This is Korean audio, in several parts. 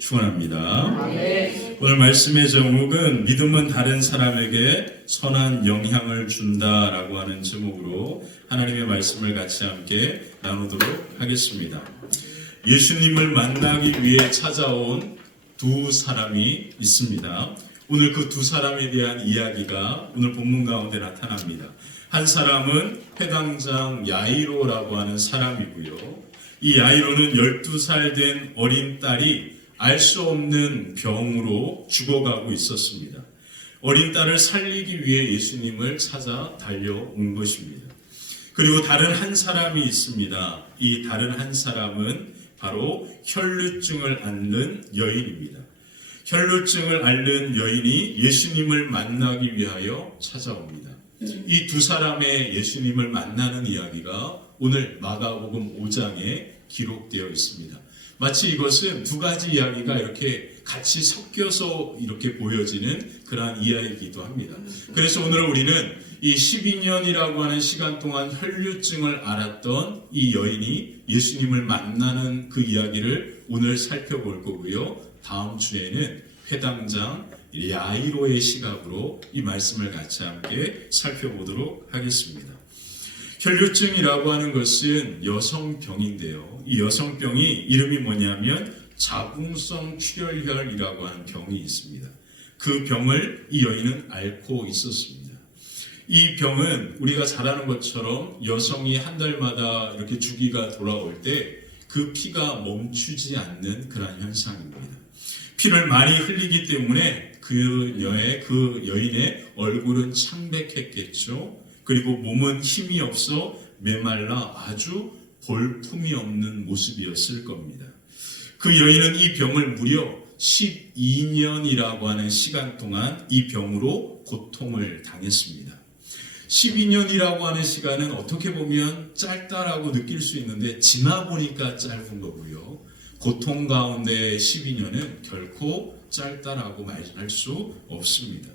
축원합니다. 오늘 말씀의 제목은 믿음은 다른 사람에게 선한 영향을 준다라고 하는 제목으로 하나님의 말씀을 같이 함께 나누도록 하겠습니다. 예수님을 만나기 위해 찾아온 두 사람이 있습니다. 오늘 그 두 사람에 대한 이야기가 오늘 본문 가운데 나타납니다. 한 사람은 회당장 야이로라고 하는 사람이고요. 이 야이로는 12살 된 어린 딸이 알 수 없는 병으로 죽어가고 있었습니다. 어린 딸을 살리기 위해 예수님을 찾아 달려온 것입니다. 그리고 다른 한 사람이 있습니다. 이 다른 한 사람은 바로 혈루증을 앓는 여인입니다. 혈루증을 앓는 여인이 예수님을 만나기 위하여 찾아옵니다. 이 두 사람의 예수님을 만나는 이야기가 오늘 마가복음 5장에 기록되어 있습니다. 마치 이것은 두 가지 이야기가 이렇게 같이 섞여서 이렇게 보여지는 그러한 이야기이기도 합니다. 그래서 오늘 우리는 이 12년이라고 하는 시간 동안 혈루증을 앓았던 이 여인이 예수님을 만나는 그 이야기를 오늘 살펴볼 거고요. 다음 주에는 회당장 야이로의 시각으로 이 말씀을 같이 함께 살펴보도록 하겠습니다. 혈루증이라고 하는 것은 여성병인데요. 이 여성병이 이름이 뭐냐면 자궁성 출혈혈이라고 하는 병이 있습니다. 그 병을 이 여인은 앓고 있었습니다. 이 병은 우리가 잘 아는 것처럼 여성이 한 달마다 이렇게 주기가 돌아올 때 그 피가 멈추지 않는 그런 현상입니다. 피를 많이 흘리기 때문에 그 여인의 얼굴은 창백했겠죠. 그리고 몸은 힘이 없어 메말라 아주 볼품이 없는 모습이었을 겁니다. 그 여인은 이 병을 무려 12년이라고 하는 시간 동안 이 병으로 고통을 당했습니다. 12년이라고 하는 시간은 어떻게 보면 짧다라고 느낄 수 있는데 지나 보니까 짧은 거고요. 고통 가운데 12년은 결코 짧다라고 말할 수 없습니다.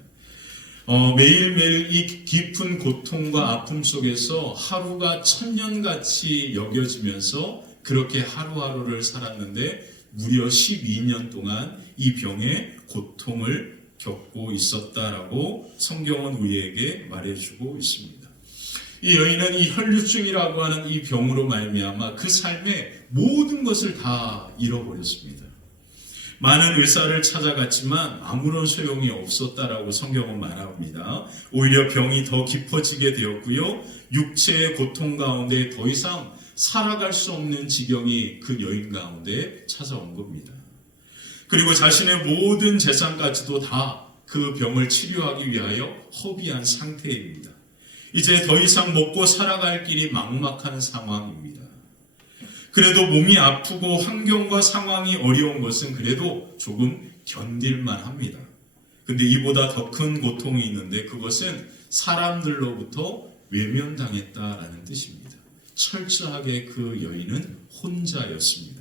매일매일 이 깊은 고통과 아픔 속에서 하루가 천년같이 여겨지면서 그렇게 하루하루를 살았는데 무려 12년 동안 이 병의 고통을 겪고 있었다라고 성경은 우리에게 말해주고 있습니다. 이 여인은 이 혈루증이라고 하는 이 병으로 말미암아 그 삶의 모든 것을 다 잃어버렸습니다. 많은 의사를 찾아갔지만 아무런 소용이 없었다라고 성경은 말합니다. 오히려 병이 더 깊어지게 되었고요. 육체의 고통 가운데 더 이상 살아갈 수 없는 지경이 그 여인 가운데 찾아온 겁니다. 그리고 자신의 모든 재산까지도 다 그 병을 치료하기 위하여 허비한 상태입니다. 이제 더 이상 먹고 살아갈 길이 막막한 상황입니다. 그래도 몸이 아프고 환경과 상황이 어려운 것은 그래도 조금 견딜만 합니다. 근데 이보다 더 큰 고통이 있는데 그것은 사람들로부터 외면당했다라는 뜻입니다. 철저하게 그 여인은 혼자였습니다.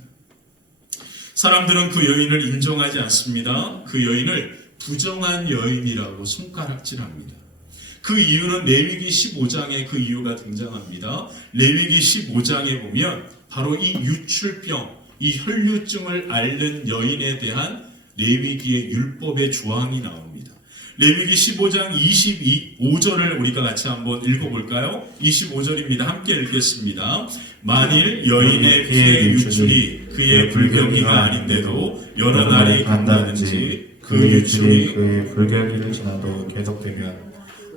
사람들은 그 여인을 인정하지 않습니다. 그 여인을 부정한 여인이라고 손가락질합니다. 그 이유는 레위기 15장에 그 이유가 등장합니다. 레위기 15장에 보면 바로 이 유출병, 이 혈루증을 앓는 여인에 대한 레위기의 율법의 조항이 나옵니다. 레위기 15장 25절을 우리가 같이 한번 읽어볼까요? 25절입니다. 함께 읽겠습니다. 만일 여인의 피의 유출이 그의 불경이가 아닌데도 여러 날이 간다든지 그 유출이 그의 불경기를 지나도 계속되면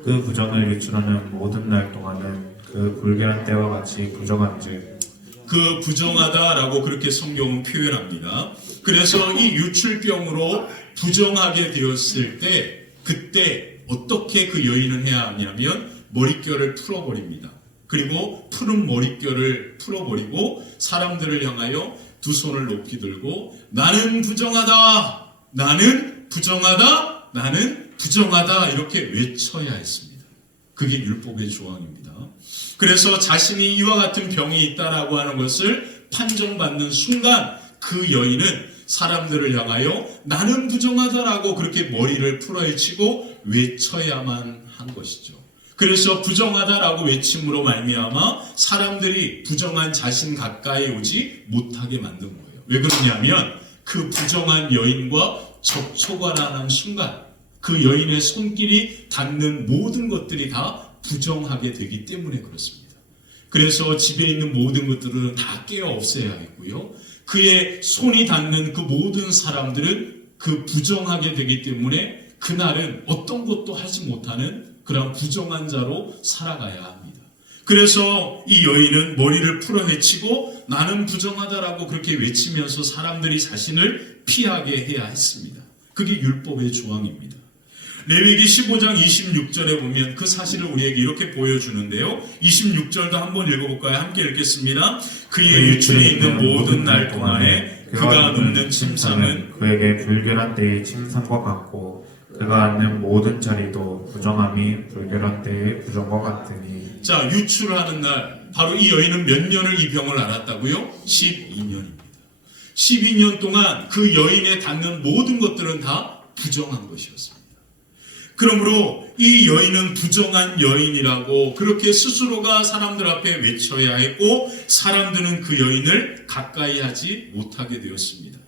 그 부정을 유출하는 모든 날 동안은 그 불결한 때와 같이 부정한즉 그 부정하다라고 그렇게 성경은 표현합니다. 그래서 이 유출병으로 부정하게 되었을 때 그때 어떻게 그 여인은 해야 하냐면 머릿결을 풀어버립니다. 그리고 푸른 머릿결을 풀어버리고 사람들을 향하여 두 손을 높이 들고 나는 부정하다! 나는 부정하다! 나는 부정하다! 이렇게 외쳐야 했습니다. 그게 율법의 조항입니다. 그래서 자신이 이와 같은 병이 있다라고 하는 것을 판정받는 순간 그 여인은 사람들을 향하여 나는 부정하다라고 그렇게 머리를 풀어헤치고 외쳐야만 한 것이죠. 그래서 부정하다라고 외침으로 말미암아 사람들이 부정한 자신 가까이 오지 못하게 만든 거예요. 왜 그러냐면 그 부정한 여인과 접촉을 하는 순간 그 여인의 손길이 닿는 모든 것들이 다 부정하게 되기 때문에 그렇습니다. 그래서 집에 있는 모든 것들은 다 깨어 없애야겠고요. 그의 손이 닿는 그 모든 사람들은 그 부정하게 되기 때문에 그날은 어떤 것도 하지 못하는 그런 부정한 자로 살아가야 합니다. 그래서 이 여인은 머리를 풀어 헤치고 나는 부정하다라고 그렇게 외치면서 사람들이 자신을 피하게 해야 했습니다. 그게 율법의 조항입니다. 레위기 15장 26절에 보면 그 사실을 우리에게 이렇게 보여주는데요. 26절도 한번 읽어볼까요? 함께 읽겠습니다. 그의 유출에 있는 모든 날 동안에 그가 눕는 침상은 그에게 불결한 때의 침상과 같고 그가 앉는 모든 자리도 부정함이 불결한 때의 부정과 같으니. 자, 유출하는 날 바로 이 여인은 몇 년을 이 병을 앓았다고요? 12년입니다. 12년 동안 그 여인에 닿는 모든 것들은 다 부정한 것이었습니다. 그러므로 이 여인은 부정한 여인이라고 그렇게 스스로가 사람들 앞에 외쳐야 했고 사람들은 그 여인을 가까이 하지 못하게 되었습니다.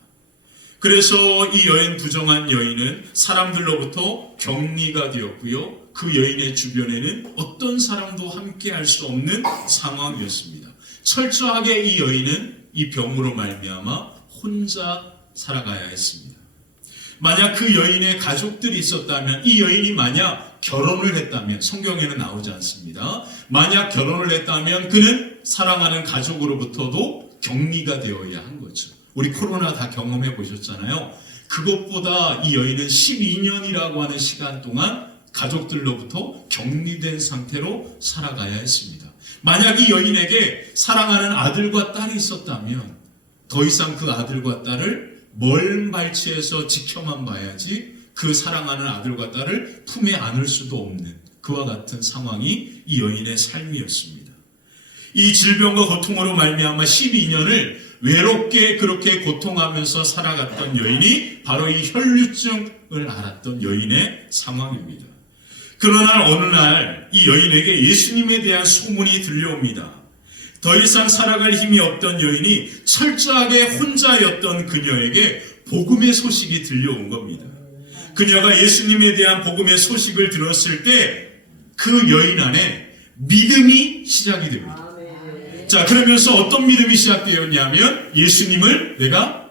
그래서 이 여인 부정한 여인은 사람들로부터 격리가 되었고요. 그 여인의 주변에는 어떤 사람도 함께 할 수 없는 상황이었습니다. 철저하게 이 여인은 이 병으로 말미암아 혼자 살아가야 했습니다. 만약 그 여인의 가족들이 있었다면 이 여인이 만약 결혼을 했다면 성경에는 나오지 않습니다. 만약 결혼을 했다면 그는 사랑하는 가족으로부터도 격리가 되어야 한 거죠. 우리 코로나 다 경험해 보셨잖아요. 그것보다 이 여인은 12년이라고 하는 시간 동안 가족들로부터 격리된 상태로 살아가야 했습니다. 만약 이 여인에게 사랑하는 아들과 딸이 있었다면 더 이상 그 아들과 딸을 멀 발치에서 지켜만 봐야지 그 사랑하는 아들과 딸을 품에 안을 수도 없는 그와 같은 상황이 이 여인의 삶이었습니다. 이 질병과 고통으로 말미암아 12년을 외롭게 그렇게 고통하면서 살아갔던 여인이 바로 이 혈류증을 앓았던 여인의 상황입니다. 그러나 어느 날 이 여인에게 예수님에 대한 소문이 들려옵니다. 더 이상 살아갈 힘이 없던 여인이 철저하게 혼자였던 그녀에게 복음의 소식이 들려온 겁니다. 그녀가 예수님에 대한 복음의 소식을 들었을 때 그 여인 안에 믿음이 시작이 됩니다. 자, 그러면서 어떤 믿음이 시작되었냐면 예수님을 내가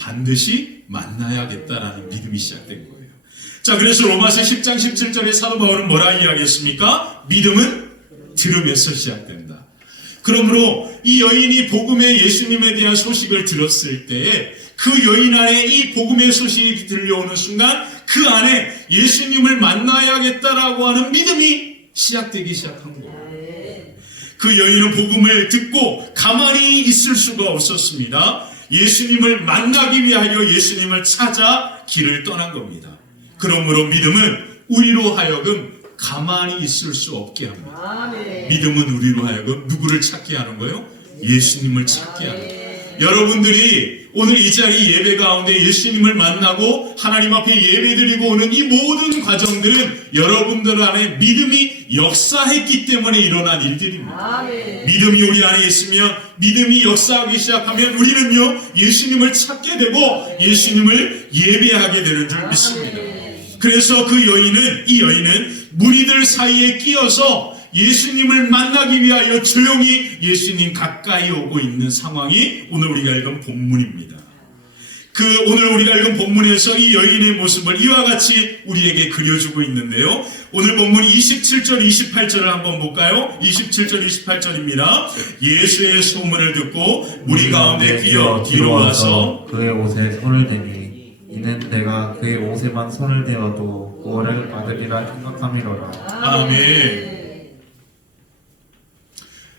반드시 만나야겠다라는 믿음이 시작된 거예요. 자, 그래서 로마서 10장 17절에 사도 바울은 뭐라 이야기했습니까? 믿음은 들음에서 시작된다. 그러므로 이 여인이 복음의 예수님에 대한 소식을 들었을 때에 그 여인 안에 이 복음의 소식이 들려오는 순간 그 안에 예수님을 만나야겠다라고 하는 믿음이 시작되기 시작한 거예요. 그 여인은 복음을 듣고 가만히 있을 수가 없었습니다. 예수님을 만나기 위하여 예수님을 찾아 길을 떠난 겁니다. 그러므로 믿음은 우리로 하여금 가만히 있을 수 없게 합니다. 믿음은 우리로 하여금 누구를 찾게 하는 거예요? 예수님을 찾게 하는 거예요. 여러분들이 오늘 이 자리 예배 가운데 예수님을 만나고 하나님 앞에 예배드리고 오는 이 모든 과정들은 여러분들 안에 믿음이 역사했기 때문에 일어난 일들입니다. 믿음이 우리 안에 있으면 믿음이 역사하기 시작하면 우리는요 예수님을 찾게 되고 예수님을 예배하게 되는 줄 믿습니다. 그래서 이 여인은 무리들 사이에 끼어서 예수님을 만나기 위하여 조용히 예수님 가까이 오고 있는 상황이 오늘 우리가 읽은 본문입니다. 오늘 우리가 읽은 본문에서 이 여인의 모습을 이와 같이 우리에게 그려주고 있는데요. 오늘 본문 27절, 28절을 한번 볼까요? 27절, 28절입니다. 예수의 소문을 듣고 무리 가운데 끼어 뒤로 와서 그의 옷에 손을 대니 이는 내가 그의 옷에만 손을 대어도 구원을 받으리라 생각함이로라. 아멘.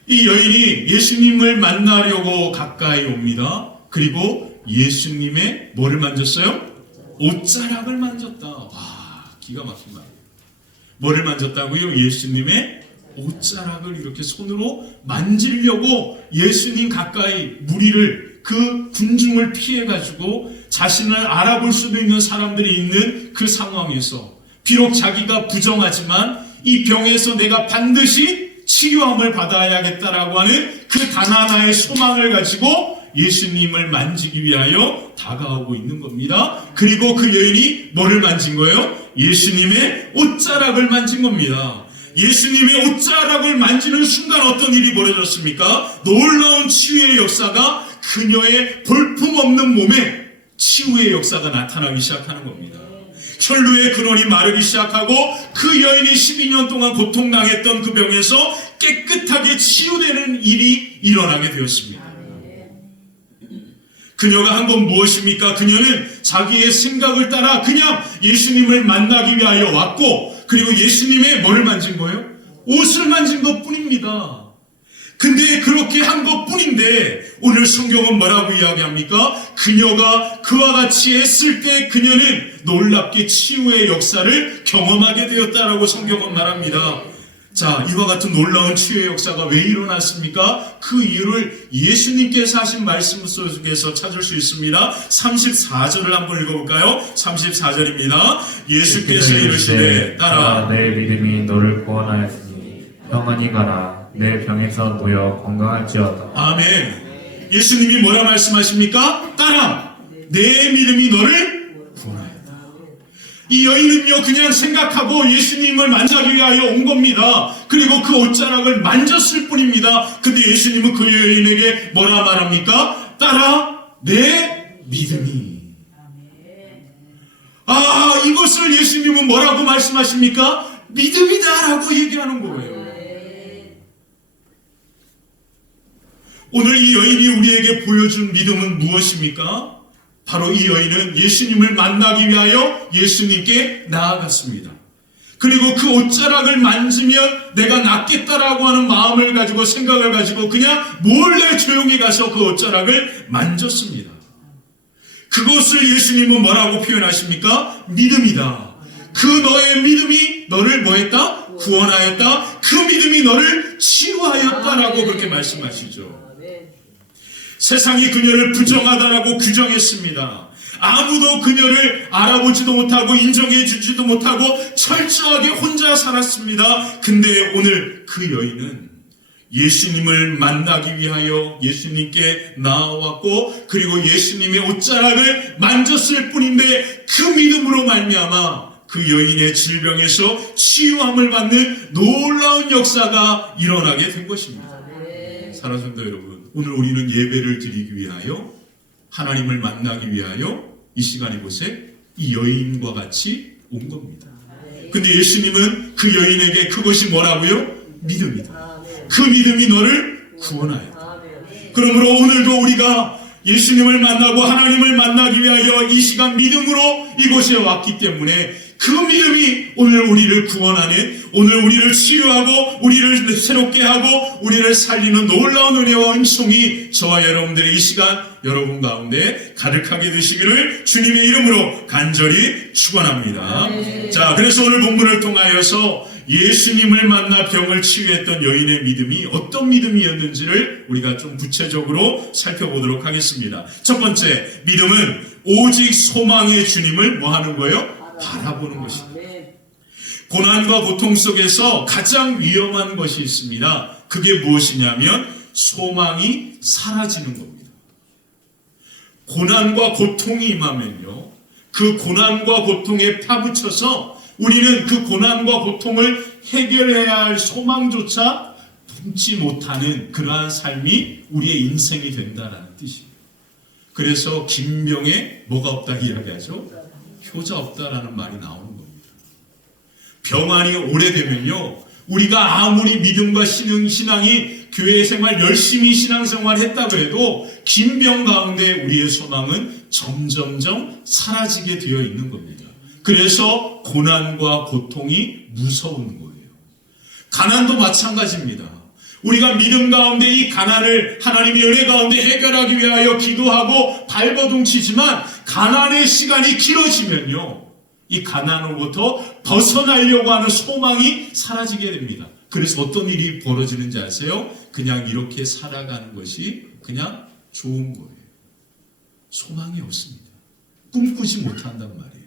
이 여인이 예수님을 만나려고 가까이 옵니다. 그리고 예수님의 뭐를 만졌어요? 옷자락을 만졌다. 와, 기가 막힌 말이에요. 뭐를 만졌다고요? 예수님의 옷자락을 이렇게 손으로 만지려고 예수님 가까이 무리를 그 군중을 피해가지고 자신을 알아볼 수도 있는 사람들이 있는 그 상황에서 비록 자기가 부정하지만 이 병에서 내가 반드시 치료함을 받아야겠다라고 하는 그 단 하나의 소망을 가지고 예수님을 만지기 위하여 다가오고 있는 겁니다. 그리고 그 여인이 뭐를 만진 거예요? 예수님의 옷자락을 만진 겁니다. 예수님의 옷자락을 만지는 순간 어떤 일이 벌어졌습니까? 놀라운 치유의 역사가 그녀의 볼품없는 몸에 치유의 역사가 나타나기 시작하는 겁니다. 혈루의 근원이 마르기 시작하고 그 여인이 12년 동안 고통당했던 그 병에서 깨끗하게 치유되는 일이 일어나게 되었습니다. 그녀가 한 건 무엇입니까? 그녀는 자기의 생각을 따라 그냥 예수님을 만나기 위하여 왔고, 그리고 예수님의 뭐를 만진 거예요? 옷을 만진 것 뿐입니다. 근데 그렇게 한 것 뿐인데 오늘 성경은 뭐라고 이야기합니까? 그녀가 그와 같이 했을 때 그녀는 놀랍게 치유의 역사를 경험하게 되었다라고 성경은 말합니다. 자, 이와 같은 놀라운 치유의 역사가 왜 일어났습니까? 그 이유를 예수님께서 하신 말씀 속에서 찾을 수 있습니다. 34절을 한번 읽어볼까요? 34절입니다. 예수께서 이르시되 따라 내 믿음이 너를 구원하였으니 평안히 가라. 내 병에서 놓여 건강할지어다. 아멘. 예수님이 뭐라 말씀하십니까? 따라 내 믿음이 너를 구원하였다. 이 여인은요 그냥 생각하고 예수님을 만나기 위하여 온 겁니다. 그리고 그 옷자락을 만졌을 뿐입니다. 근데 예수님은 그 여인에게 뭐라 말합니까? 따라 내 믿음이. 이것을 예수님은 뭐라고 말씀하십니까? 믿음이다라고 얘기하는 거예요. 오늘 이 여인이 우리에게 보여준 믿음은 무엇입니까? 바로 이 여인은 예수님을 만나기 위하여 예수님께 나아갔습니다. 그리고 그 옷자락을 만지면 내가 낫겠다라고 하는 마음을 가지고 생각을 가지고 그냥 몰래 조용히 가서 그 옷자락을 만졌습니다. 그것을 예수님은 뭐라고 표현하십니까? 믿음이다. 그 너의 믿음이 너를 뭐했다? 구원하였다. 그 믿음이 너를 치유하였다라고 그렇게 말씀하시죠. 세상이 그녀를 부정하다라고 규정했습니다. 아무도 그녀를 알아보지도 못하고 인정해 주지도 못하고 철저하게 혼자 살았습니다. 근데 오늘 그 여인은 예수님을 만나기 위하여 예수님께 나아왔고, 그리고 예수님의 옷자락을 만졌을 뿐인데 그 믿음으로 말미암아 그 여인의 질병에서 치유함을 받는 놀라운 역사가 일어나게 된 것입니다. 사랑하는 성도 여러분, 오늘 우리는 예배를 드리기 위하여, 하나님을 만나기 위하여 이 시간 이곳에 이 여인과 같이 온 겁니다. 근데 예수님은 그 여인에게 그것이 뭐라고요? 믿음이다. 그 믿음이 너를 구원하였다. 그러므로 오늘도 우리가 예수님을 만나고 하나님을 만나기 위하여 이 시간 믿음으로 이곳에 왔기 때문에 그 믿음이 오늘 우리를 구원하는, 오늘 우리를 치유하고 우리를 새롭게 하고 우리를 살리는 놀라운 은혜와 은총이 저와 여러분들의 이 시간 여러분 가운데 가득하게 되시기를 주님의 이름으로 간절히 축원합니다. 자, 그래서 오늘 본문을 통하여서 예수님을 만나 병을 치유했던 여인의 믿음이 어떤 믿음이었는지를 우리가 좀 구체적으로 살펴보도록 하겠습니다. 첫 번째, 믿음은 오직 소망의 주님을 뭐 하는 거예요? 바라보는 것입니다. 고난과 고통 속에서 가장 위험한 것이 있습니다. 그게 무엇이냐면 소망이 사라지는 겁니다. 고난과 고통이 임하면요, 그 고난과 고통에 파묻혀서 우리는 그 고난과 고통을 해결해야 할 소망조차 품지 못하는 그러한 삶이 우리의 인생이 된다는 뜻입니다. 그래서 김병에 뭐가 없다 이야기하죠? 효자 없다라는 말이 나오는 겁니다. 병환이 오래되면요, 우리가 아무리 믿음과 신앙이 교회 생활 열심히 신앙생활 했다고 해도 긴 병 가운데 우리의 소망은 점점점 사라지게 되어 있는 겁니다. 그래서 고난과 고통이 무서운 거예요. 가난도 마찬가지입니다. 우리가 믿음 가운데 이 가난을 하나님의 은혜 가운데 해결하기 위하여 기도하고 발버둥치지만 가난의 시간이 길어지면요, 이 가난으로부터 벗어나려고 하는 소망이 사라지게 됩니다. 그래서 어떤 일이 벌어지는지 아세요? 그냥 이렇게 살아가는 것이 그냥 좋은 거예요. 소망이 없습니다. 꿈꾸지 못한단 말이에요.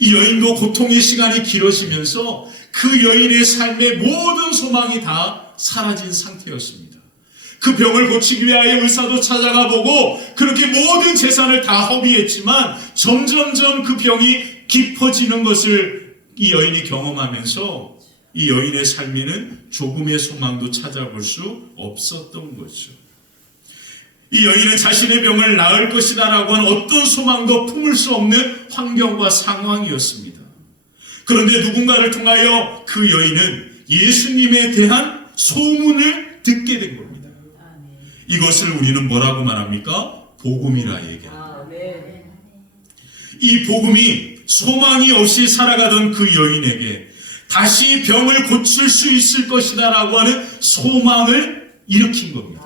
이 여인도 고통의 시간이 길어지면서 그 여인의 삶의 모든 소망이 다 사라진 상태였습니다. 그 병을 고치기 위하여 의사도 찾아가 보고 그렇게 모든 재산을 다 허비했지만 점점점 그 병이 깊어지는 것을 이 여인이 경험하면서 이 여인의 삶에는 조금의 소망도 찾아볼 수 없었던 거죠. 이 여인은 자신의 병을 나을 것이다라고 하는 어떤 소망도 품을 수 없는 환경과 상황이었습니다. 그런데 누군가를 통하여 그 여인은 예수님에 대한 소문을 듣게 된 겁니다. 이것을 우리는 뭐라고 말합니까? 복음이라 얘기합니다. 이 복음이 소망이 없이 살아가던 그 여인에게 다시 병을 고칠 수 있을 것이다라고 하는 소망을 일으킨 겁니다.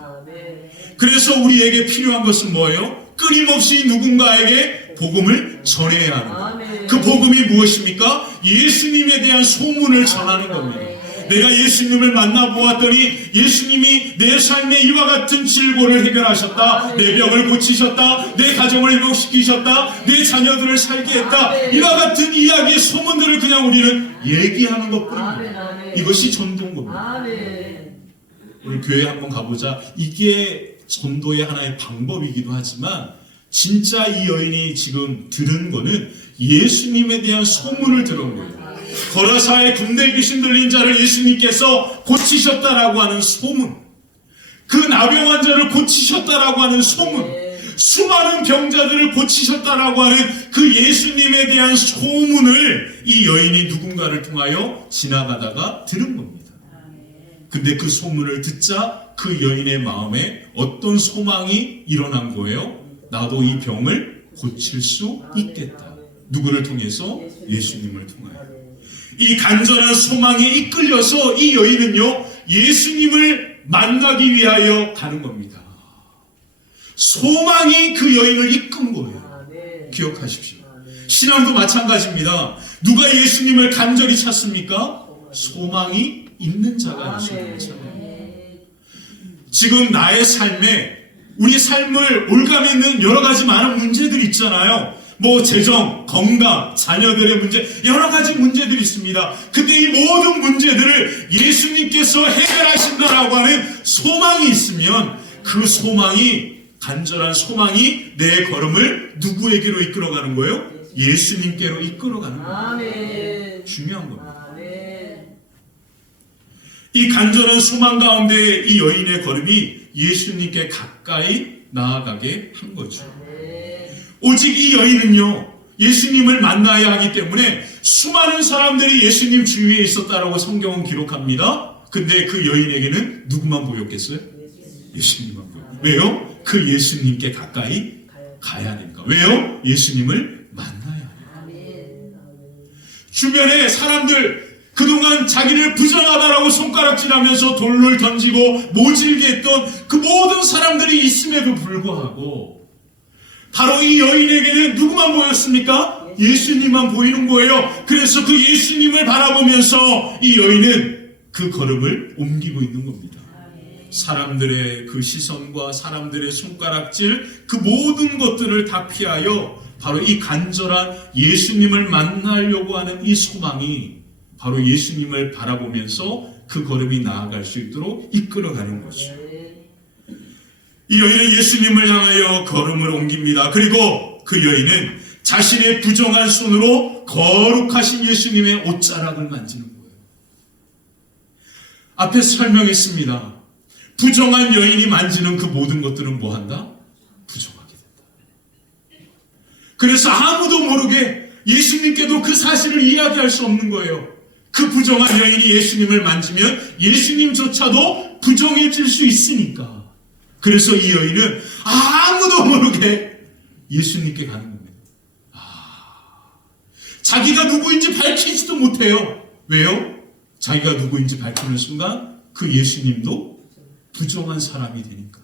그래서 우리에게 필요한 것은 뭐예요? 끊임없이 누군가에게 복음을 전해야 합니다. 그 복음이 무엇입니까? 예수님에 대한 소문을 전하는 겁니다. 내가 예수님을 만나보았더니 예수님이 내 삶에 이와 같은 질고를 해결하셨다. 내 병을 고치셨다. 내 가정을 회복시키셨다. 내 자녀들을 살게 했다. 이와 같은 이야기의 소문들을 그냥 우리는 얘기하는 것뿐입니다. 이것이 전도인 겁니다. 우리 교회 한번 가보자. 이게 전도의 하나의 방법이기도 하지만 진짜 이 여인이 지금 들은 거는 예수님에 대한 소문을 들은 거예요. 거라사의 군대 귀신 들린 자를 예수님께서 고치셨다라고 하는 소문, 그 나병 환자를 고치셨다라고 하는 소문, 수많은 병자들을 고치셨다라고 하는 그 예수님에 대한 소문을 이 여인이 누군가를 통하여 지나가다가 들은 겁니다. 근데 그 소문을 듣자 그 여인의 마음에 어떤 소망이 일어난 거예요? 나도 이 병을 고칠 수 있겠다. 누구를 통해서? 예수님을 통하여. 이 간절한 소망에 이끌려서 이 여인은요, 예수님을 만나기 위하여 가는 겁니다. 소망이 그 여인을 이끈 거예요. 기억하십시오. 신앙도 마찬가지입니다. 누가 예수님을 간절히 찾습니까? 소망이 있는 자가 예수님을 찾아요. 지금 나의 삶에 우리 삶을 올가매는 여러 가지 많은 문제들이 있잖아요. 뭐 재정, 건강, 자녀들의 문제, 여러 가지 문제들이 있습니다. 근데 이 모든 문제들을 예수님께서 해결하신다라고 하는 소망이 있으면 그 소망이, 간절한 소망이 내 걸음을 누구에게로 이끌어가는 거예요? 예수님께로 이끌어가는 거예요. 중요한 겁니다. 이 간절한 소망 가운데 이 여인의 걸음이 예수님께 가까이 나아가게 한 거죠. 오직 이 여인은요, 예수님을 만나야 하기 때문에 수많은 사람들이 예수님 주위에 있었다라고 성경은 기록합니다. 근데 그 여인에게는 누구만 보였겠어요? 예수님만 보였어요. 왜요? 그 예수님께 가까이 가야 하니까. 왜요? 예수님을 만나야 하니까. 주변에 사람들, 그동안 자기를 부정하다라고 손가락질하면서 돌을 던지고 모질게 했던 그 모든 사람들이 있음에도 불구하고 바로 이 여인에게는 누구만 보였습니까? 예수님만 보이는 거예요. 그래서 그 예수님을 바라보면서 이 여인은 그 걸음을 옮기고 있는 겁니다. 사람들의 그 시선과 사람들의 손가락질, 그 모든 것들을 다 피하여 바로 이 간절한 예수님을 만나려고 하는 이 소망이 바로 예수님을 바라보면서 그 걸음이 나아갈 수 있도록 이끌어가는 거죠. 이 여인은 예수님을 향하여 걸음을 옮깁니다. 그리고 그 여인은 자신의 부정한 손으로 거룩하신 예수님의 옷자락을 만지는 거예요. 앞에서 설명했습니다. 부정한 여인이 만지는 그 모든 것들은 뭐한다? 부정하게 된다. 그래서 아무도 모르게 예수님께도 그 사실을 이야기할 수 없는 거예요. 그 부정한 여인이 예수님을 만지면 예수님조차도 부정해질 수 있으니까. 그래서 이 여인은 아무도 모르게 예수님께 가는 겁니다. 자기가 누구인지 밝히지도 못해요. 왜요? 자기가 누구인지 밝히는 순간 그 예수님도 부정한 사람이 되니까.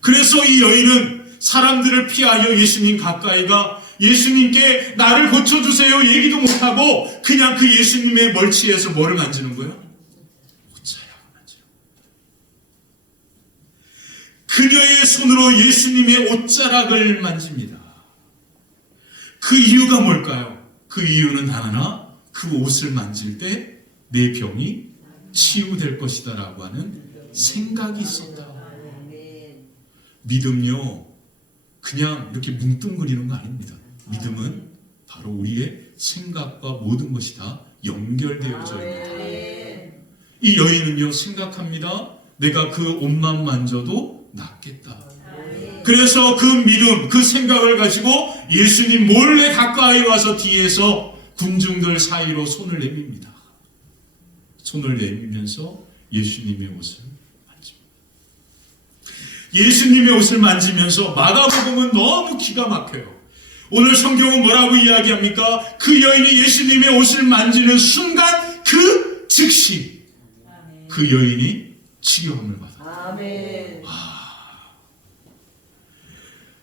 그래서 이 여인은 사람들을 피하여 예수님 가까이가 예수님께 나를 고쳐주세요 얘기도 못하고 그냥 그 예수님의 멀치에서 뭐를 만지는 거예요? 옷자락을 만지는 거예요. 그녀의 손으로 예수님의 옷자락을 만집니다. 그 이유가 뭘까요? 그 이유는 단 하나, 그 옷을 만질 때 내 병이 치유될 것이다 라고 하는 생각이 있었다. 믿음요, 그냥 이렇게 뭉뚱그리는 거 아닙니다. 믿음은 바로 우리의 생각과 모든 것이 다 연결되어져 있다. 이 여인은요, 생각합니다. 내가 그 옷만 만져도 낫겠다. 그래서 그 믿음, 그 생각을 가지고 예수님 몰래 가까이 와서 뒤에서 군중들 사이로 손을 내밉니다. 손을 내밀면서 예수님의 옷을 만집니다. 예수님의 옷을 만지면서 마가복음은 너무 기가 막혀요. 오늘 성경은 뭐라고 이야기합니까? 그 여인이 예수님의 옷을 만지는 순간 그 즉시 그 여인이 치료함을 받았다.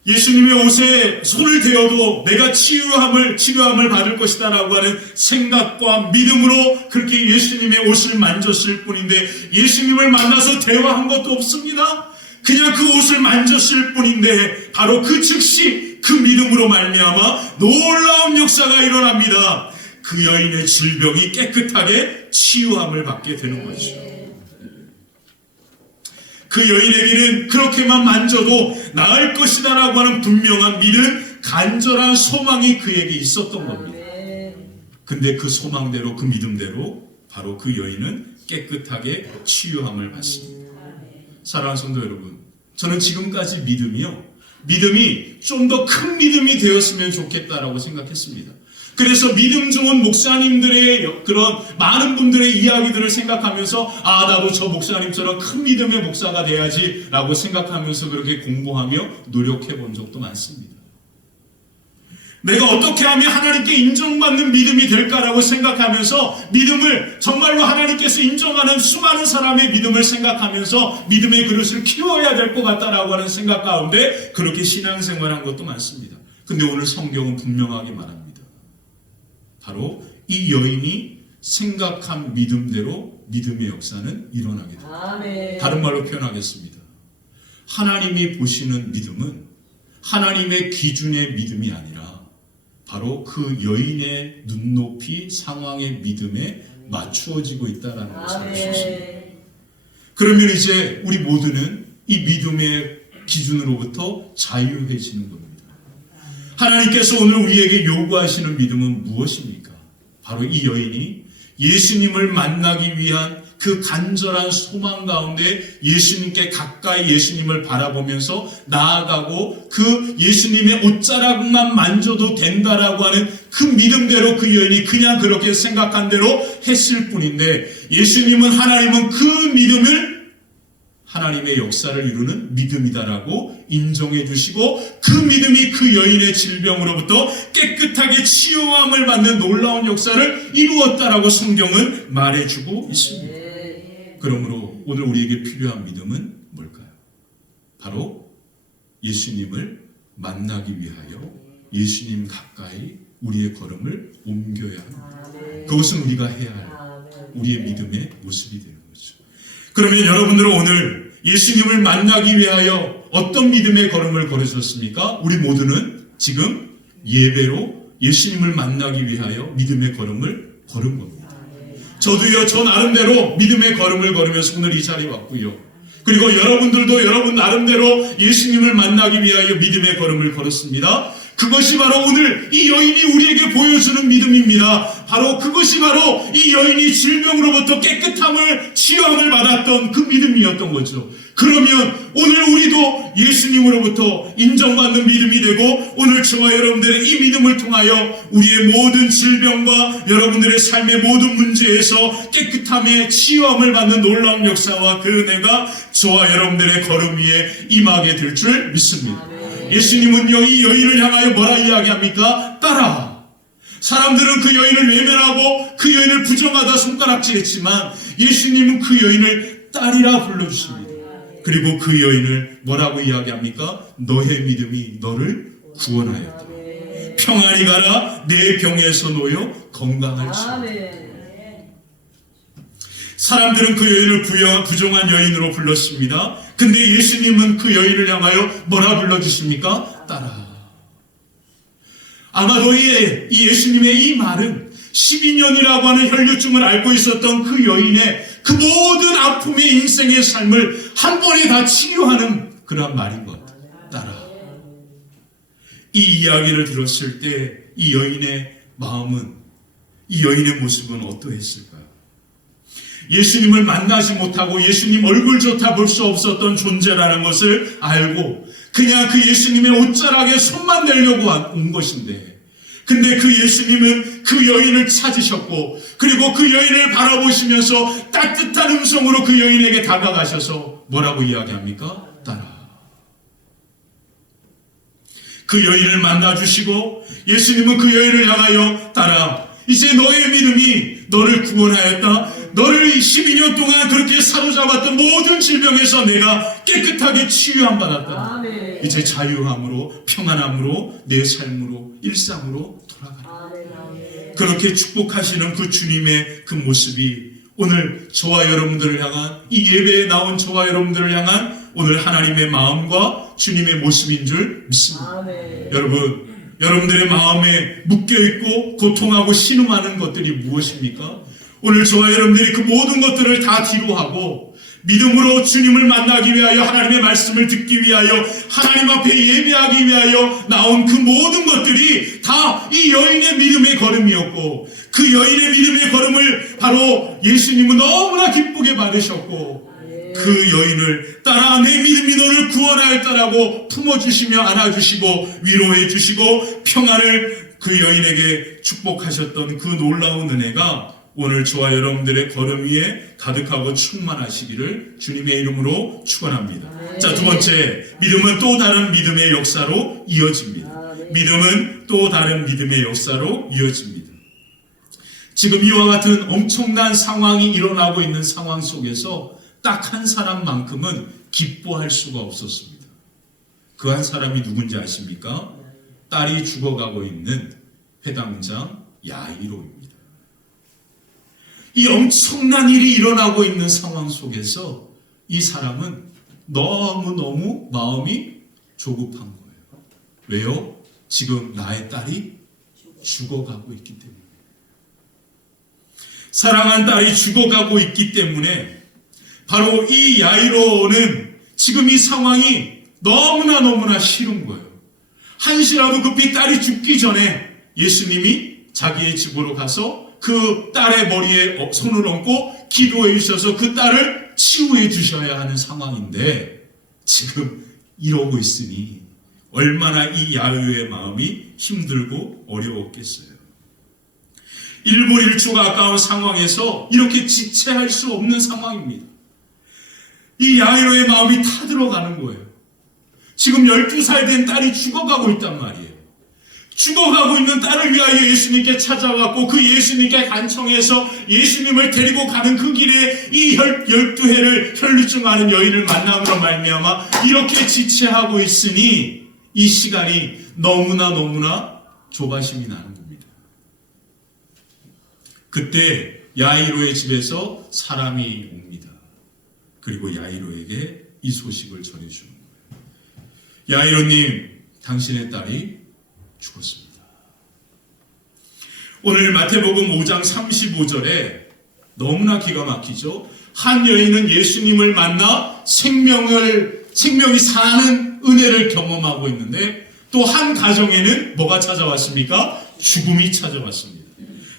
예수님의 옷에 손을 대어도 내가 치료함을 받을 것이다 라고 하는 생각과 믿음으로 그렇게 예수님의 옷을 만졌을 뿐인데, 예수님을 만나서 대화한 것도 없습니다. 그냥 그 옷을 만졌을 뿐인데 바로 그 즉시 그 믿음으로 말미암아 놀라운 역사가 일어납니다. 그 여인의 질병이 깨끗하게 치유함을 받게 되는 거죠. 그 여인에게는 그렇게만 만져도 나을 것이다 라고 하는 분명한 믿음, 간절한 소망이 그에게 있었던 겁니다. 근데 그 소망대로, 그 믿음대로 바로 그 여인은 깨끗하게 치유함을 받습니다. 사랑하는 성도 여러분, 저는 지금까지 믿음이 좀 더 큰 믿음이 되었으면 좋겠다라고 생각했습니다. 그래서 믿음 좋은 목사님들의 그런 많은 분들의 이야기들을 생각하면서 나도 저 목사님처럼 큰 믿음의 목사가 돼야지 라고 생각하면서 그렇게 공부하며 노력해 본 적도 많습니다. 내가 어떻게 하면 하나님께 인정받는 믿음이 될까라고 생각하면서 믿음을 정말로 하나님께서 인정하는 수많은 사람의 믿음을 생각하면서 믿음의 그릇을 키워야 될 것 같다라고 하는 생각 가운데 그렇게 신앙생활한 것도 많습니다. 근데 오늘 성경은 분명하게 말합니다. 바로 이 여인이 생각한 믿음대로 믿음의 역사는 일어나게 됩니다. 다른 말로 표현하겠습니다. 하나님이 보시는 믿음은 하나님의 기준의 믿음이 아니라 바로 그 여인의 눈높이 상황의 믿음에 맞추어지고 있다는 것을 알 수 있습니다. 그러면 이제 우리 모두는 이 믿음의 기준으로부터 자유해지는 겁니다. 하나님께서 오늘 우리에게 요구하시는 믿음은 무엇입니까? 바로 이 여인이 예수님을 만나기 위한 그 간절한 소망 가운데 예수님께 가까이 예수님을 바라보면서 나아가고 그 예수님의 옷자락만 만져도 된다라고 하는 그 믿음대로 그 여인이 그냥 그렇게 생각한 대로 했을 뿐인데, 예수님은 하나님은 그 믿음을 하나님의 역사를 이루는 믿음이다라고 인정해 주시고 그 믿음이 그 여인의 질병으로부터 깨끗하게 치유함을 받는 놀라운 역사를 이루었다라고 성경은 말해주고 있습니다. 그러므로 오늘 우리에게 필요한 믿음은 뭘까요? 바로 예수님을 만나기 위하여 예수님 가까이 우리의 걸음을 옮겨야 합니다. 그것은 우리가 해야 할 우리의 믿음의 모습이 되는 거죠. 그러면 여러분들은 오늘 예수님을 만나기 위하여 어떤 믿음의 걸음을 걸으셨습니까? 우리 모두는 지금 예배로 예수님을 만나기 위하여 믿음의 걸음을 걸은 겁니다. 저도요, 저 나름대로 믿음의 걸음을 걸으면서 오늘 이 자리에 왔고요. 그리고 여러분들도 여러분 나름대로 예수님을 만나기 위하여 믿음의 걸음을 걸었습니다. 그것이 바로 오늘 이 여인이 우리에게 보여주는 믿음입니다. 바로 그것이 바로 이 여인이 질병으로부터 깨끗함을, 치유함을 받았던 그 믿음이었던 거죠. 그러면 오늘 우리도 예수님으로부터 인정받는 믿음이 되고 오늘 저와 여러분들의 이 믿음을 통하여 우리의 모든 질병과 여러분들의 삶의 모든 문제에서 깨끗함의 치유함을 받는 놀라운 역사와 그 은혜가 저와 여러분들의 걸음 위에 임하게 될 줄 믿습니다. 예수님은요, 이 여인을 향하여 뭐라 이야기합니까? 따라. 사람들은 그 여인을 외면하고 그 여인을 부정하다 손가락질했지만 예수님은 그 여인을 딸이라 불러주십니다. 그리고 그 여인을 뭐라고 이야기합니까? 너의 믿음이 너를 구원하였다. 평안히 가라, 내 병에서 놓여 건강할지어다. 사람들은 그 여인을 부정한 여인으로 불렀습니다. 근데 예수님은 그 여인을 향하여 뭐라 불러주십니까? 따라. 아마도 이 예수님의 이 말은 12년이라고 하는 혈류증을 앓고 있었던 그 여인의 그 모든 아픔의 인생의 삶을 한 번에 다 치료하는 그런 말인 것. 따라. 이 이야기를 들었을 때 이 여인의 마음은, 이 여인의 모습은 어떠했을까요? 예수님을 만나지 못하고 예수님 얼굴조차 볼 수 없었던 존재라는 것을 알고 그냥 그 예수님의 옷자락에 손만 대려고 온 것인데, 근데 그 예수님은 그 여인을 찾으셨고, 그리고 그 여인을 바라보시면서 따뜻한 음성으로 그 여인에게 다가가셔서 뭐라고 이야기합니까? 따라. 그 여인을 만나주시고 예수님은 그 여인을 향하여 따라. 이제 너의 믿음이 너를 구원하였다. 너를 12년 동안 그렇게 사로잡았던 모든 질병에서 내가 깨끗하게 치유함 받았다. 아멘. 이제 자유함으로, 평안함으로, 내 삶으로, 일상으로 돌아가라. 아멘. 그렇게 축복하시는 그 주님의 그 모습이 오늘 저와 여러분들을 향한, 이 예배에 나온 저와 여러분들을 향한 오늘 하나님의 마음과 주님의 모습인 줄 믿습니다. 아멘. 여러분들의 마음에 묶여있고 고통하고 신음하는 것들이 무엇입니까? 오늘 저와 여러분들이 그 모든 것들을 다 뒤로하고 믿음으로 주님을 만나기 위하여, 하나님의 말씀을 듣기 위하여, 하나님 앞에 예배하기 위하여 나온 그 모든 것들이 다 이 여인의 믿음의 걸음이었고, 그 여인의 믿음의 걸음을 바로 예수님은 너무나 기쁘게 받으셨고, 그 여인을 따라 내 믿음이 너를 구원하였다라고 품어주시며 안아주시고 위로해주시고 평안을 그 여인에게 축복하셨던 그 놀라운 은혜가 오늘 저와 여러분들의 걸음 위에 가득하고 충만하시기를 주님의 이름으로 축원합니다. 자, 두 번째, 믿음은 또 다른 믿음의 역사로 이어집니다. 믿음은 또 다른 믿음의 역사로 이어집니다. 지금 이와 같은 엄청난 상황이 일어나고 있는 상황 속에서 딱 한 사람만큼은 기뻐할 수가 없었습니다. 그 한 사람이 누군지 아십니까? 딸이 죽어가고 있는 회당장 야이로입니다. 이 엄청난 일이 일어나고 있는 상황 속에서 이 사람은 너무너무 마음이 조급한 거예요. 왜요? 지금 나의 딸이 죽어가고 있기 때문에. 사랑한 딸이 죽어가고 있기 때문에 바로 이 야이로는 지금 이 상황이 너무나 싫은 거예요. 한시라도 급히 딸이 죽기 전에 예수님이 자기의 집으로 가서 그 딸의 머리에 손을 얹고 기도해 주셔서 그 딸을 치유해 주셔야 하는 상황인데 지금 이러고 있으니 얼마나 이 야이로의 마음이 힘들고 어려웠겠어요. 1분 1초가 아까운 상황에서 이렇게 지체할 수 없는 상황입니다. 이 야이로의 마음이 타들어가는 거예요. 지금 12살 된 딸이 죽어가고 있단 말이에요. 죽어가고 있는 딸을 위하여 예수님께 찾아왔고 그 예수님께 간청해서 예수님을 데리고 가는 그 길에 이 12해를 혈루증하는 여인을 만남으로 말미암아 이렇게 지체하고 있으니 이 시간이 너무나 조바심이 나는 겁니다. 그때 야이로의 집에서 사람이 옵니다. 그리고 야이로에게 이 소식을 전해주는 거예요. 야이로님, 당신의 딸이 죽었습니다. 오늘 마태복음 5장 35절에 너무나 기가 막히죠. 한 여인은 예수님을 만나 생명이 사는 은혜를 경험하고 있는데 또 한 가정에는 뭐가 찾아왔습니까? 죽음이 찾아왔습니다.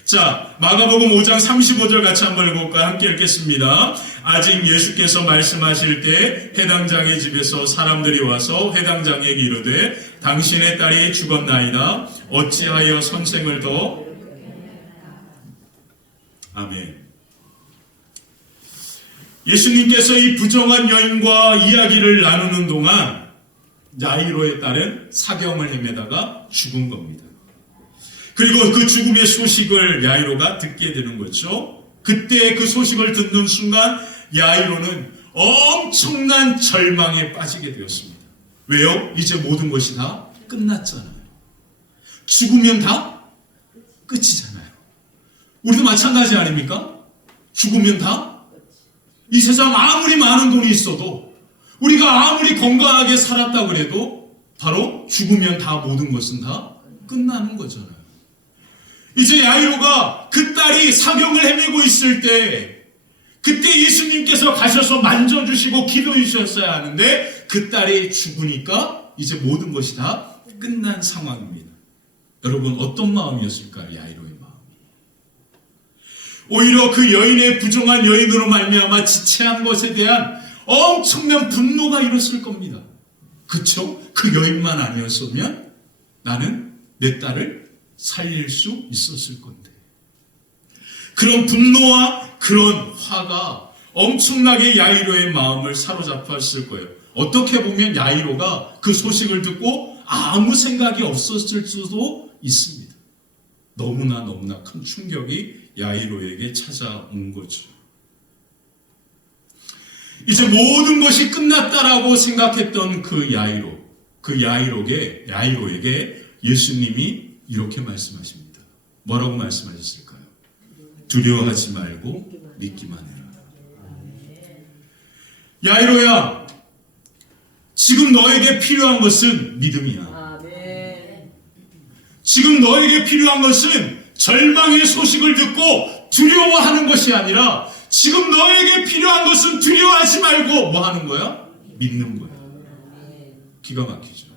자, 마가복음 5장 35절 같이 한번 읽어볼까요? 함께 읽겠습니다. 아직 예수께서 말씀하실 때 회당장의 집에서 사람들이 와서 회당장에게 이르되 당신의 딸이 죽었나이다. 어찌하여 선생을 더 아멘. 예수님께서 이 부정한 여인과 이야기를 나누는 동안 야이로의 딸은 사경을 헤매다가 죽은 겁니다. 그리고 그 죽음의 소식을 야이로가 듣게 되는 거죠. 그때 그 소식을 듣는 순간 야이로는 엄청난 절망에 빠지게 되었습니다. 왜요? 이제 모든 것이 다 끝났잖아요. 죽으면 다 끝이잖아요. 우리도 마찬가지 아닙니까? 죽으면 다? 이 세상 아무리 많은 돈이 있어도 우리가 아무리 건강하게 살았다 그래도 바로 죽으면 다 모든 것은 다 끝나는 거잖아요. 이제 야이로가 그 딸이 사경을 헤매고 있을 때 그때 예수님께서 가셔서 만져주시고 기도해 주셨어야 하는데 그 딸이 죽으니까 이제 모든 것이 다 끝난 상황입니다. 여러분 어떤 마음이었을까요? 야이로의 마음이. 오히려 그 여인의 부정한 여인으로 말미암아 지체한 것에 대한 엄청난 분노가 일었을 겁니다. 그쵸? 그 여인만 아니었으면 나는 내 딸을 살릴 수 있었을 건데. 그런 분노와 그런 화가 엄청나게 야이로의 마음을 사로잡았을 거예요. 어떻게 보면 야이로가 그 소식을 듣고 아무 생각이 없었을 수도 있습니다. 너무나 큰 충격이 야이로에게 찾아온 거죠. 이제 모든 것이 끝났다라고 생각했던 그 야이로에게 예수님이 이렇게 말씀하십니다. 뭐라고 말씀하셨을까요? 두려워하지 말고 믿기만 해라. 야이로야, 지금 너에게 필요한 것은 믿음이야. 지금 너에게 필요한 것은 절망의 소식을 듣고 두려워하는 것이 아니라 지금 너에게 필요한 것은 두려워하지 말고 뭐 하는 거야? 믿는 거야. 기가 막히죠.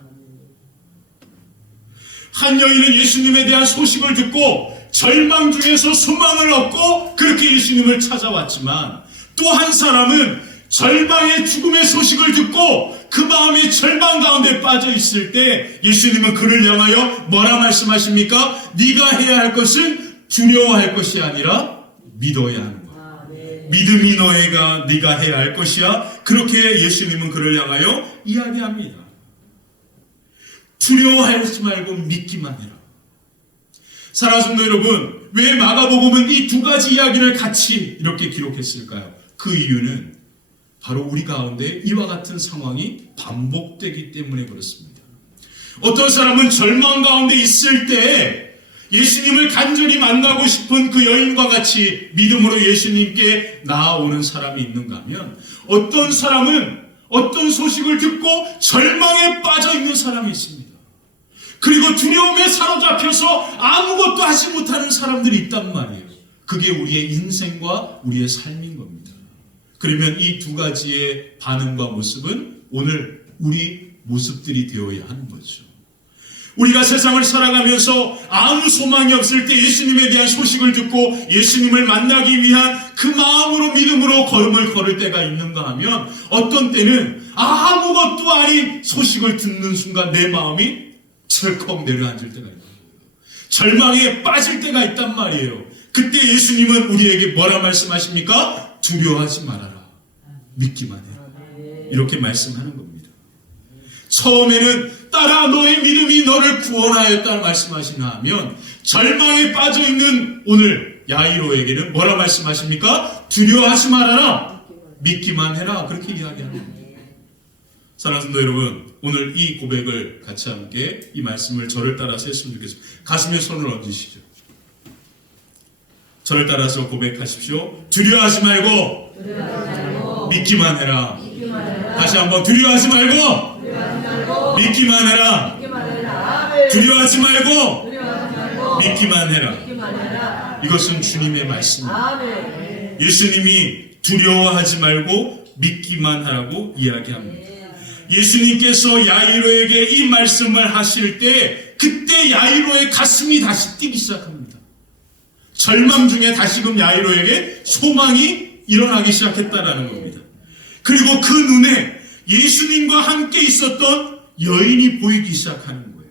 한 여인은 예수님에 대한 소식을 듣고 절망 중에서 소망을 얻고 그렇게 예수님을 찾아왔지만 또 한 사람은 절망의 죽음의 소식을 듣고 그 마음이 절망 가운데 빠져 있을 때 예수님은 그를 향하여 뭐라 말씀하십니까? 네가 해야 할 것은 두려워할 것이 아니라 믿어야 하는 거야. 믿음이 네가 해야 할 것이야. 그렇게 예수님은 그를 향하여 이야기합니다. 두려워하지 말고 믿기만 해라. 사랑하는 성도 여러분, 왜 마가복음은 이 두 가지 이야기를 같이 이렇게 기록했을까요? 그 이유는 바로 우리 가운데 이와 같은 상황이 반복되기 때문에 그렇습니다. 어떤 사람은 절망 가운데 있을 때 예수님을 간절히 만나고 싶은 그 여인과 같이 믿음으로 예수님께 나아오는 사람이 있는가 하면 어떤 사람은 어떤 소식을 듣고 절망에 빠져 있는 사람이 있습니다. 그리고 두려움에 사로잡혀서 아무것도 하지 못하는 사람들이 있단 말이에요. 그게 우리의 인생과 우리의 삶인 겁니다. 그러면 이 두 가지의 반응과 모습은 오늘 우리 모습들이 되어야 하는 거죠. 우리가 세상을 살아가면서 아무 소망이 없을 때 예수님에 대한 소식을 듣고 예수님을 만나기 위한 그 마음으로 믿음으로 걸음을 걸을 때가 있는가 하면 어떤 때는 아무것도 아닌 소식을 듣는 순간 내 마음이 철컥 내려앉을 때가 있는 거예요. 절망에 빠질 때가 있단 말이에요. 그때 예수님은 우리에게 뭐라 말씀하십니까? 두려워하지 말아라. 믿기만 해라. 이렇게 말씀하는 겁니다. 처음에는 딸아 너의 믿음이 너를 구원하였다는 말씀하시나 하면 절망에 빠져있는 오늘 야이로에게는 뭐라 말씀하십니까? 두려워하지 말아라. 믿기만 해라. 그렇게 이야기하는 겁니다. 사랑하는 성도 여러분, 오늘 이 고백을 같이 함께 이 말씀을 저를 따라서 했으면 좋겠습니다. 가슴에 손을 얹으시죠. 저를 따라서 고백하십시오. 두려워하지 말고 믿기만 해라. 다시 한번 두려워하지 말고 믿기만 해라. 두려워하지 말고 믿기만 해라. 이것은 주님의 말씀입니다. 예수님이 두려워하지 말고 믿기만 하라고 이야기합니다. 예수님께서 야이로에게 이 말씀을 하실 때 그때 야이로의 가슴이 다시 뛰기 시작합니다. 절망 중에 다시금 야이로에게 소망이 일어나기 시작했다라는 겁니다. 그리고 그 눈에 예수님과 함께 있었던 여인이 보이기 시작하는 거예요.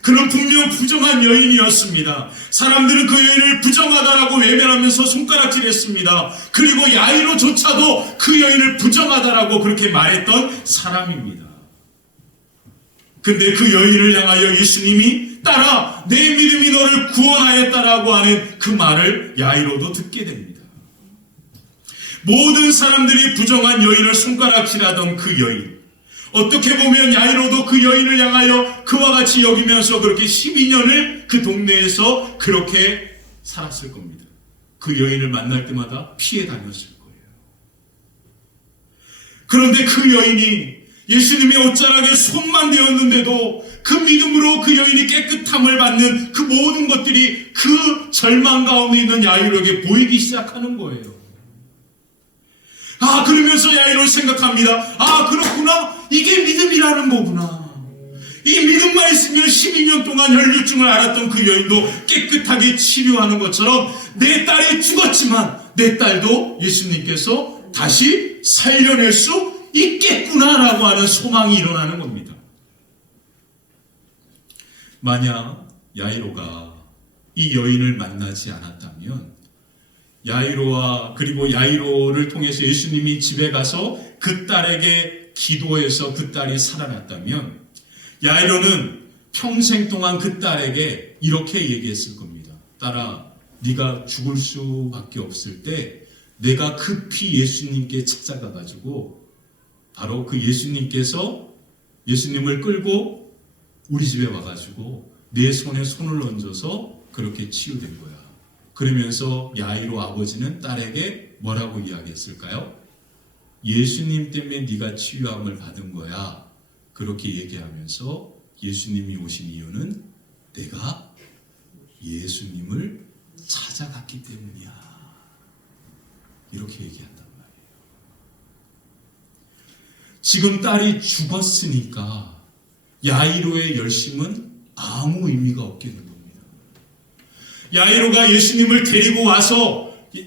그는 분명 부정한 여인이었습니다. 사람들은 그 여인을 부정하다라고 외면하면서 손가락질했습니다. 그리고 야이로조차도 그 여인을 부정하다라고 그렇게 말했던 사람입니다. 근데 그 여인을 향하여 예수님이 딸아 내 믿음이 너를 구원하였다라고 하는 그 말을 야이로도 듣게 됩니다. 모든 사람들이 부정한 여인을 손가락질하던 그 여인, 어떻게 보면 야이로도 그 여인을 향하여 그와 같이 여기면서 그렇게 12년을 그 동네에서 그렇게 살았을 겁니다. 그 여인을 만날 때마다 피해 다녔을 거예요. 그런데 그 여인이 예수님의 옷자락에 손만 대었는데도 그 믿음으로 그 여인이 깨끗함을 받는 그 모든 것들이 그 절망 가운데 있는 야이로에게 보이기 시작하는 거예요. 그러면서 야이로는 생각합니다. 그렇구나. 이게 믿음이라는 거구나. 이 믿음만 있으면 12년 동안 혈류증을 앓았던 그 여인도 깨끗하게 치료하는 것처럼 내 딸이 죽었지만 내 딸도 예수님께서 다시 살려낼 수 있겠구나라고 하는 소망이 일어나는 겁니다. 만약 야이로가 이 여인을 만나지 않았다면 야이로와 그리고 야이로를 통해서 예수님이 집에 가서 그 딸에게 기도해서 그 딸이 살아났다면 야이로는 평생 동안 그 딸에게 이렇게 얘기했을 겁니다. 딸아, 네가 죽을 수밖에 없을 때 내가 급히 예수님께 찾아가가지고 바로 그 예수님을 끌고 우리 집에 와가지고 내 손에 손을 얹어서 그렇게 치유된 거야. 그러면서 야이로 아버지는 딸에게 뭐라고 이야기했을까요? 예수님 때문에 네가 치유함을 받은 거야. 그렇게 얘기하면서 예수님이 오신 이유는 내가 예수님을 찾아갔기 때문이야. 이렇게 얘기한단 말이에요. 지금 딸이 죽었으니까 야이로의 열심은 아무 의미가 없게 된 겁니다. 야이로가 예수님을 데리고 와서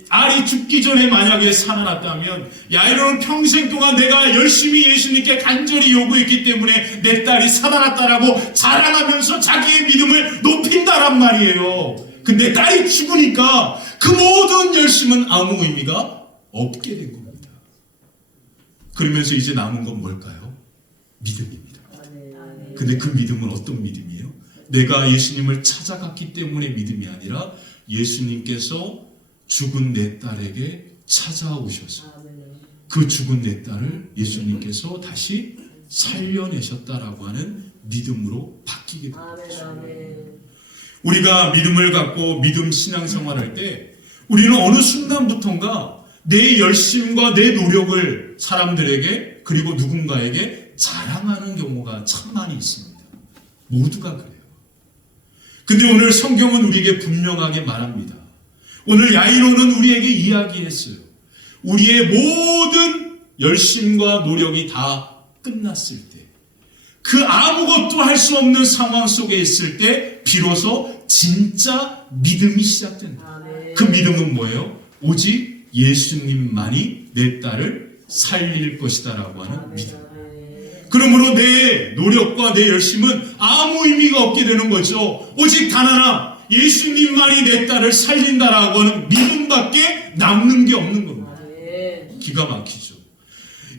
딸이 죽기 전에 만약에 살아났다면 야이로는 평생 동안 내가 열심히 예수님께 간절히 요구했기 때문에 내 딸이 살아났다라고 자랑하면서 자기의 믿음을 높인다란 말이에요. 근데 딸이 죽으니까 그 모든 열심은 아무 의미가 없게 된 겁니다. 그러면서 이제 남은 건 뭘까요? 믿음입니다. 근데 그 믿음은 어떤 믿음이에요? 내가 예수님을 찾아갔기 때문에 믿음이 아니라 예수님께서 죽은 내 딸에게 찾아오셔서 그 죽은 내 딸을 예수님께서 다시 살려내셨다라고 하는 믿음으로 바뀌게 된 거죠. 우리가 믿음을 갖고 믿음 신앙생활할 때 우리는 어느 순간부터인가 내 열심과 내 노력을 사람들에게 그리고 누군가에게 자랑하는 경우가 참 많이 있습니다. 모두가 그래요. 근데 오늘 성경은 우리에게 분명하게 말합니다. 오늘 야이로는 우리에게 이야기했어요. 우리의 모든 열심과 노력이 다 끝났을 때, 그 아무것도 할 수 없는 상황 속에 있을 때 비로소 진짜 믿음이 시작된다. 그 믿음은 뭐예요? 오직 예수님만이 내 딸을 살릴 것이다라고 하는 믿음. 그러므로 내 노력과 내 열심은 아무 의미가 없게 되는 거죠. 오직 단 하나, 예수님만이 내 딸을 살린다라고 하는 믿음밖에 남는 게 없는 겁니다. 기가 막히죠.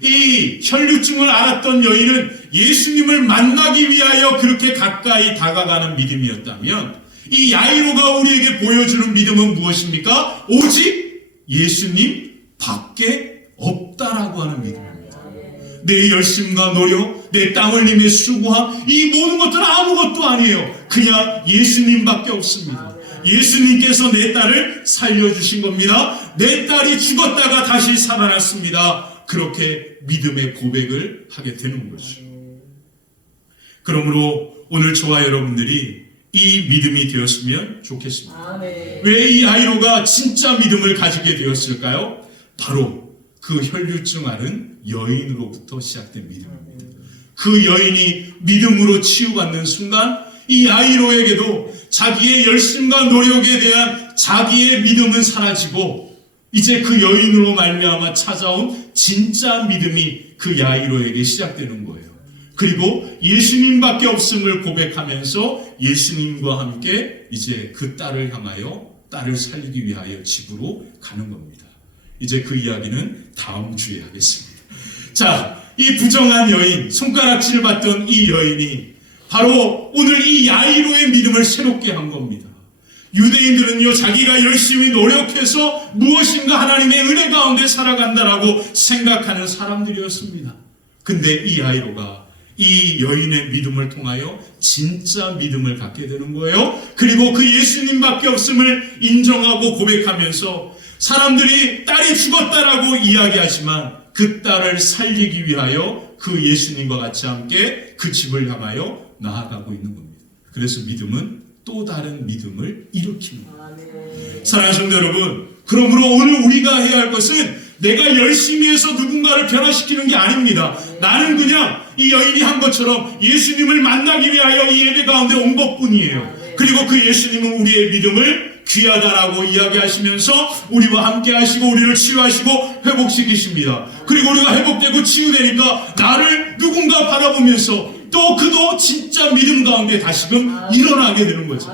이 혈류증을 앓았던 여인은 예수님을 만나기 위하여 그렇게 가까이 다가가는 믿음이었다면 이 야이로가 우리에게 보여주는 믿음은 무엇입니까? 오직 예수님 밖에 없다라고 하는 믿음입니다. 내 열심과 노력, 내 땀 흘림의 수고함, 이 모든 것들은 아무것도 아니에요. 그냥 예수님밖에 없습니다. 예수님께서 내 딸을 살려주신 겁니다. 내 딸이 죽었다가 다시 살아났습니다. 그렇게 믿음의 고백을 하게 되는 거죠. 그러므로 오늘 저와 여러분들이 이 믿음이 되었으면 좋겠습니다. 왜 이 야이로가 진짜 믿음을 가지게 되었을까요? 바로 그 혈류증 앓은 여인으로부터 시작된 믿음입니다. 그 여인이 믿음으로 치유받는 순간 이 야이로에게도 자기의 열심과 노력에 대한 자기의 믿음은 사라지고 이제 그 여인으로 말미암아 찾아온 진짜 믿음이 그 야이로에게 시작되는 거예요. 그리고 예수님밖에 없음을 고백하면서 예수님과 함께 이제 그 딸을 향하여 딸을 살리기 위하여 집으로 가는 겁니다. 이제 그 이야기는 다음 주에 하겠습니다. 자, 이 부정한 여인, 손가락질을 받던 이 여인이 바로 오늘 이 야이로의 믿음을 새롭게 한 겁니다. 유대인들은요, 자기가 열심히 노력해서 무엇인가 하나님의 은혜 가운데 살아간다라고 생각하는 사람들이었습니다. 근데 이 야이로가 이 여인의 믿음을 통하여 진짜 믿음을 갖게 되는 거예요. 그리고 그 예수님밖에 없음을 인정하고 고백하면서 사람들이 딸이 죽었다라고 이야기하지만 그 딸을 살리기 위하여 그 예수님과 같이 함께 그 집을 향하여 나아가고 있는 겁니다. 그래서 믿음은 또 다른 믿음을 일으키는 겁니다. 사랑하는 성도 여러분, 그러므로 오늘 우리가 해야 할 것은 내가 열심히 해서 누군가를 변화시키는 게 아닙니다. 나는 그냥 이 여인이 한 것처럼 예수님을 만나기 위하여 이 예배 가운데 온 것뿐이에요. 그리고 그 예수님은 우리의 믿음을 귀하다라고 이야기하시면서 우리와 함께 하시고 우리를 치유하시고 회복시키십니다. 그리고 우리가 회복되고 치유되니까 나를 누군가 바라보면서 또 그도 진짜 믿음 가운데 다시금 일어나게 되는 거죠.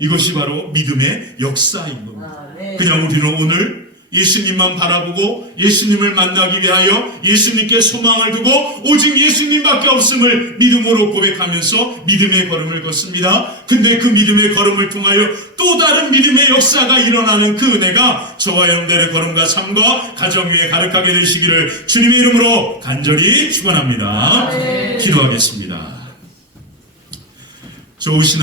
이것이 바로 믿음의 역사인 겁니다. 그냥 우리는 오늘 예수님만 바라보고 예수님을 만나기 위하여 예수님께 소망을 두고 오직 예수님밖에 없음을 믿음으로 고백하면서 믿음의 걸음을 걷습니다. 근데 그 믿음의 걸음을 통하여 또 다른 믿음의 역사가 일어나는 그 은혜가 저와 여러분들의 걸음과 삶과 가정 위에 가득하게 되시기를 주님의 이름으로 간절히 축원합니다. 기도하겠습니다. 좋으신